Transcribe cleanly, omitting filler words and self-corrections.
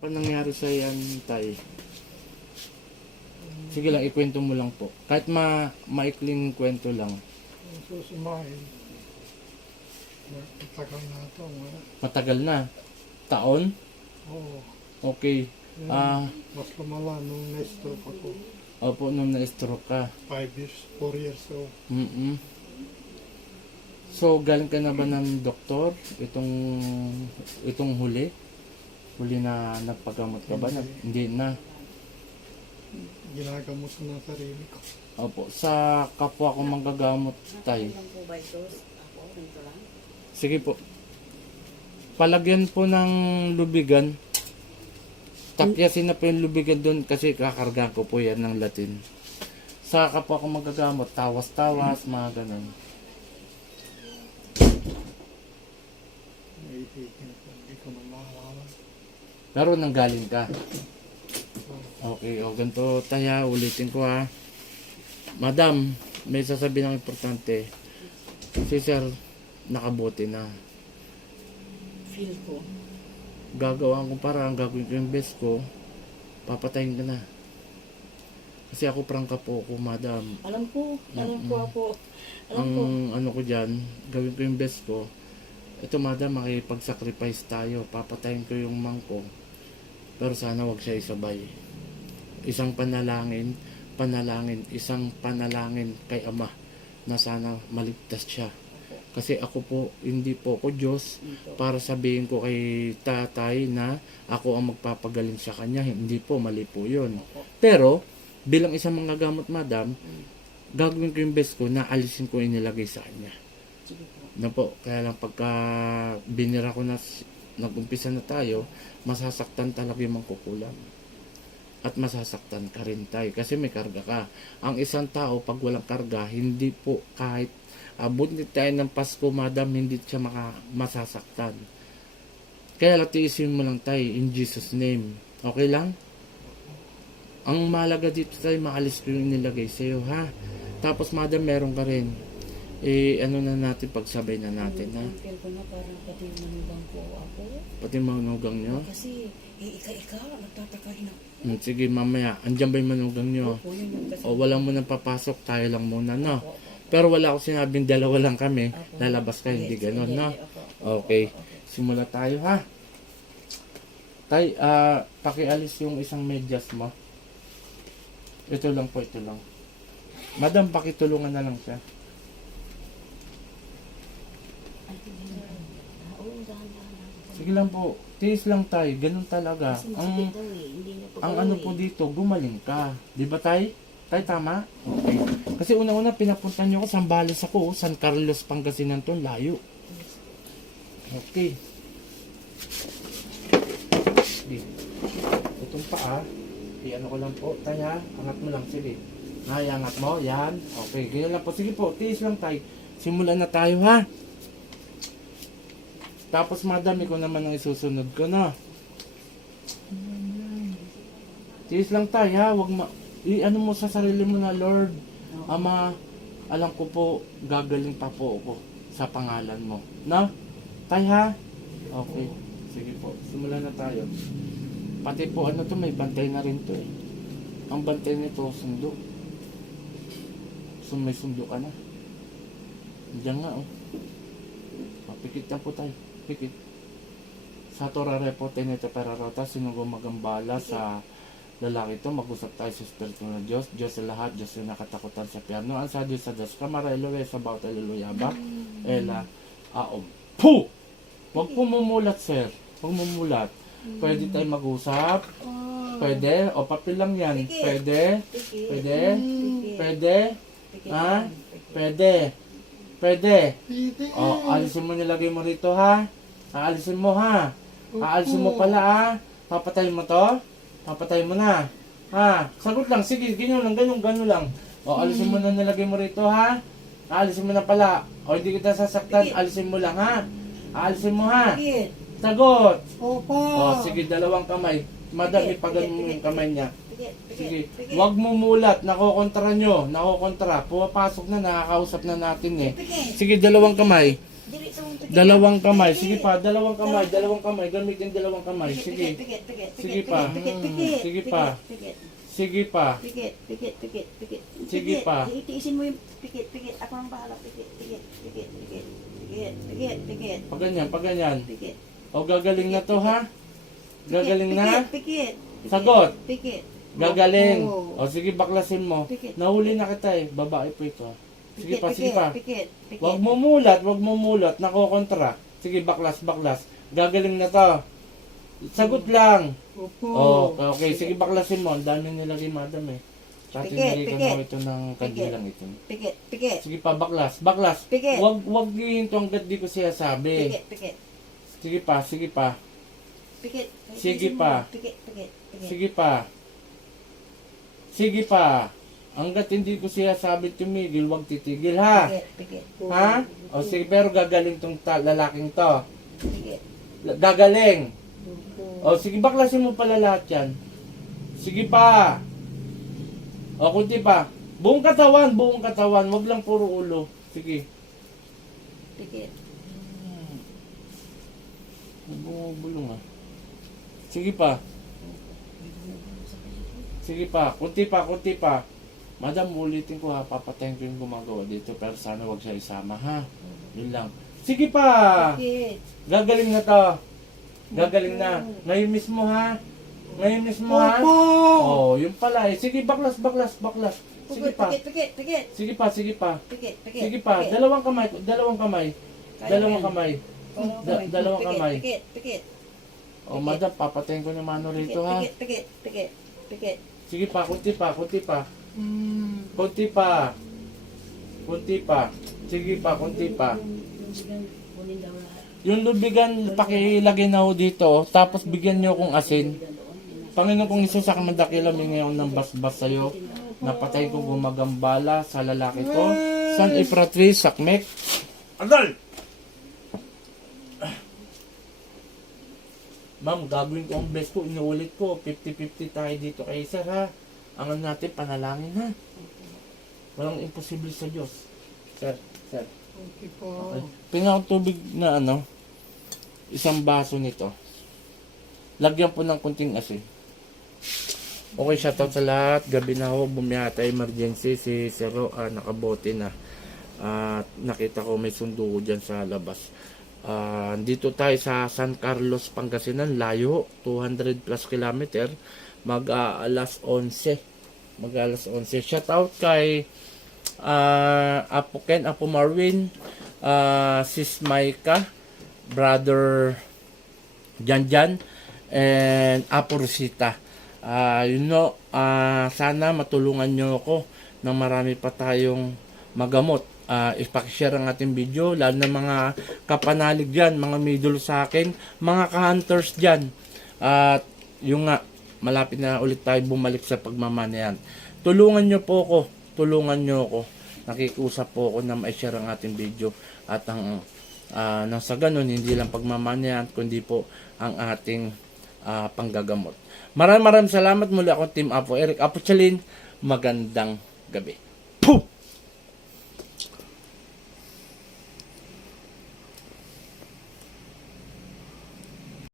Ano nangyari sa yan, Tay? Sige lang, ikwento mo lang po. Kahit maikling kwento lang. Susumahin. Matagal na ito. Matagal na. Taon? Oo. Okay. Mas lumala nung na-stroke ako. Opo, nung na-stroke ka. 5 years, 4 years old. So, galing ka na ba ng doktor? Itong huli? Huli na nagpagamot ka ba? Hindi na. Ginagamot ko ng sarili ko. Opo, sa kapwa ko manggagamot, Tay. Sige po. Palagyan po ng lubigan. Takyasin na po yung lubigan doon kasi kakarga ko po yan ng Latin. Sa kapwa ko magagamot, tawas-tawas, mga ganun. Naitigil ko. Hindi ko na maalala. Pero nanggaling ka. Okay, o ganito Taya, ulitin ko ha. Madam, may sasabihin ng importante. Si Sir, nakabuti na. Feel ko. Gagawin ko parang gagawin ko yung best ko. Papatayin ka na. Kasi ako prangka po ako, madam. Alam ko ako. Alam Ang ko. ano ko dyan, gawin ko yung best ko. Ito madam, makipag-sacrifice tayo. Papatayin ko yung mangko. Pero sana wag siya isabay. Isang panalangin, isang panalangin kay Ama na sana maligtas siya. Kasi ako po, hindi po ako Diyos para sabihin ko kay tatay na ako ang magpapagaling sa kanya. Hindi po, mali po yun. Pero, bilang isang manggagamot madam, gagawin ko yung best ko na alisin ko yung nilagay sa kanya. Na po, kaya lang pagka binira ko na, nag-umpisa na tayo, masasaktan talaga yung mangkukulam. At masasaktan ka rin tayo kasi may karga ka. Ang isang tao, pag walang karga, hindi po kahit abot din tayo ng Pasko, madam, hindi siya masasaktan. Kaya latiisin mo lang tayo in Jesus name. Okay lang? Ang mahalaga dito tayo, maalis ko yung nilagay sa'yo, ha? Tapos, madam, meron ka rin. Ano na natin, pagsabay na natin, ha? Feel ko na parang pati manugang ko ako. Pati manugang nyo? Kasi, ika-ika, nagtataka rin ako. Sige, mamaya. Andyan ba yung manugang nyo? Opo, yun yung kasi. O wala mo nang papasok, tayo lang muna, no? Pero wala ako sinabing dalawa lang kami. Lalabas ka, hindi ganun, no? Okay. Simula tayo, ha? Tay, pakialis yung isang medyas mo. Ito lang po, ito lang. Madam, pakitulungan na lang siya. Sige lang po. Tiis lang tayo. Ganun talaga. Ang ano po dito, gumaling ka. Di ba tay? Tay, tama? Okay. Kasi una-una pinapunta nyo ako, Sambales ako, San Carlos, Pangasinan to, layo. Okay. Sige. Itong paa, ano ko lang po, tay ha? Angat mo lang, sige. Angat mo, yan. Okay, ganyan lang po. Sige po, tiis lang tay. Simulan na tayo ha. Tapos madam, ikaw naman ang isusunod ko, no? Tiis lang tayo ha, wag ano mo sa sarili mo na, Lord, Ama, alam ko po, gagaling pa po ako sa pangalan mo. No? Tay ha? Okay. Sige po, simulan na tayo. Pati po ano to, may bantay na rin to eh. Ang bantay nito, sundo. So may sundo ka na. Diyan nga oh. Pikit na po tayo. Pikit. Sa Torah repote nito para rota, sino gumagambala sa lalaki ito, mag-usap tayo sa Espiritu ng Diyos. Diyos sa lahat, Diyos yung nakatakutan sa piano. Ang sa Diyos sa Diyos, kamara elowe sa bawat aleluya ba? Ela, aom. Puh! Huwag pumumulat, sir. Huwag mumulat. Pwede tayo mag-usap? Pwede? O, papel lang yan. Pwede? Pwede? Pwede? Ha? Pwede? Pwede? O, alisin mo nilagay mo rito, ha? Aalisin mo, ha? Aalisin mo pala, ha? Papatayin mo to? Papatay mo na. Ha? Sagot lang. Sige, ganyan lang. Ganun lang. O, alisin mo na nilagay mo rito, ha? Alisin mo na pala. O, hindi kita sasaktan. Alisin mo lang, ha? Alisin mo, ha? Sagot. Opo. O, sige, dalawang kamay. Madam, ipagano mo yung kamay niya. Sige. Huwag mo mulat. Nakokontra nyo. Nakokontra. Pumapasok na. Nakakausap na natin, eh. Sige, dalawang kamay. Dalawang kamay. Sige pa, dalawang kamay. Dalawang kamay. Gamitin dalawang kamay. Sige. Pikit, pikit, Sige pa. pikit, pikit, Sige pa. pikit, Sige pa. pikit, pikit, pikit, pikit. Sige Pikit. pa. Itiisin mo yung pikit, pikit. Ako ang bahala. Pikit, pikit, pikit, pikit. Pikit, pikit, pikit. Pag ganyan, pag ganyan. Pikit. O gagaling na to ha? Gagaling na? Pikit, pikit. Pikit. Sagot. Pikit. Gagaling. Oo. O sige, baklasin mo. Pikit. Nahuli na kita eh. Babae po ito. Sige Pikit, pa, sige pikit, pa. Pikit, pikit. Wag mo mulat, wag mo mulat. Nakokontra. Sige, baklas, baklas. Gagaling na to. Sagot lang. Opo. Oh, okay. Sige, baklasin mo. Ang dami nilagay madam eh. Tapos Pikit, nilagay ko pikit. na ito ng kandilang ito. Pikit, pikit. Sige pa, baklas, baklas. Pikit. Wag hihinto hanggat di ko siya sabi. Pikit, pikit. Sige pa, sige pa. Pikit. Sige Itiisin mo. pa. Pikit, pikit, pikit. Sige pa. Sige pa. Hanggat hindi ko siya sabi tumigil, wag titigil ha. Pikit, pikit. Ha? O sige, pero gagaling tong lalaking to. Pikit. Gagaling. O sige, baklasin mo pala lahat yan. Sige pa. O kunti pa. Buong katawan, buong katawan. Wag lang puro ulo. Sige. Pikit. Bumubulong ah. Sige pa. Sige pa. Kunti pa, kunti pa. Madam, ulitin ko ha. Papatayin ko yung gumagawa dito. Pero sana wag siya isama ha. Yun lang. Sige pa. Pikit. Gagaling na to. Gagaling na. Ngayon mismo ha. Ngayon mismo ha. Opo. Oh, yun pala eh. Sige, baklas, baklas, baklas. Sige pa. Pikit, pikit, pikit. Sige pa, sige pa. Pikit, pikit. Sige pa. pikit. Dalawang kamay, dalawang kamay. Kaya Dalawang yan. kamay. Dalawang Pikit, kamay. Pikit, pikit. Oh, madam, papatayin ko ng mano Pikit, rito ha. pikit, pikit, pikit. Pikit. Sige pa, kunti pa, kunti pa. Hmm. Kunti pa. Kunti pa. Sige pa, kunti pa. Kunin daw lahat. Yung lubigan, pakilagay na ho dito. Tapos bigyan nyo kong asin. Panginoon kong Isus, sa kamandakila may ngayon ng basbas sa'yo. Napatay ko gumagambala sa lalaki ko. San Ifratri, Sakmek. Agal! Ma'am, gagawin ko ang best ko. Inuulit ko. 50-50 tayo dito kay sir ha. Ang ano natin, panalangin ha. Walang imposible sa Diyos. Sir, sir. Okay po. Okay. Pinga tubig na ano, isang baso nito. Lagyan po ng kunting asin. Okay, shoutout sa lahat. Gabi na ho, bumiyata emergency. Si Sero, nakabote na. At nakita ko may sundo ko dyan sa labas. Dito tayo sa San Carlos, Pangasinan. Layo, 200 plus kilometer. Mag-alas 11. Mag-alas 11. Shoutout kay Apo Ken, Apo Marwin, Sis Maika, Brother Janjan, and Apo Rosita. Sana matulungan nyo ako ng marami pa tayong magamot. Ipakishare ang ating video, lalo na mga kapanalig dyan, mga middle sa akin, mga ka-hunters dyan. At yung nga, malapit na ulit tayo bumalik sa pagmamanayan. Tulungan nyo po ako, tulungan nyo ako. Nakikusap po ako na ma-share ang ating video. At ang nang sa ganun, hindi lang pagmamanayan, kundi po ang ating panggagamot. Maraming salamat muli ako, Team Apo Eric Apo Chalin. Magandang gabi.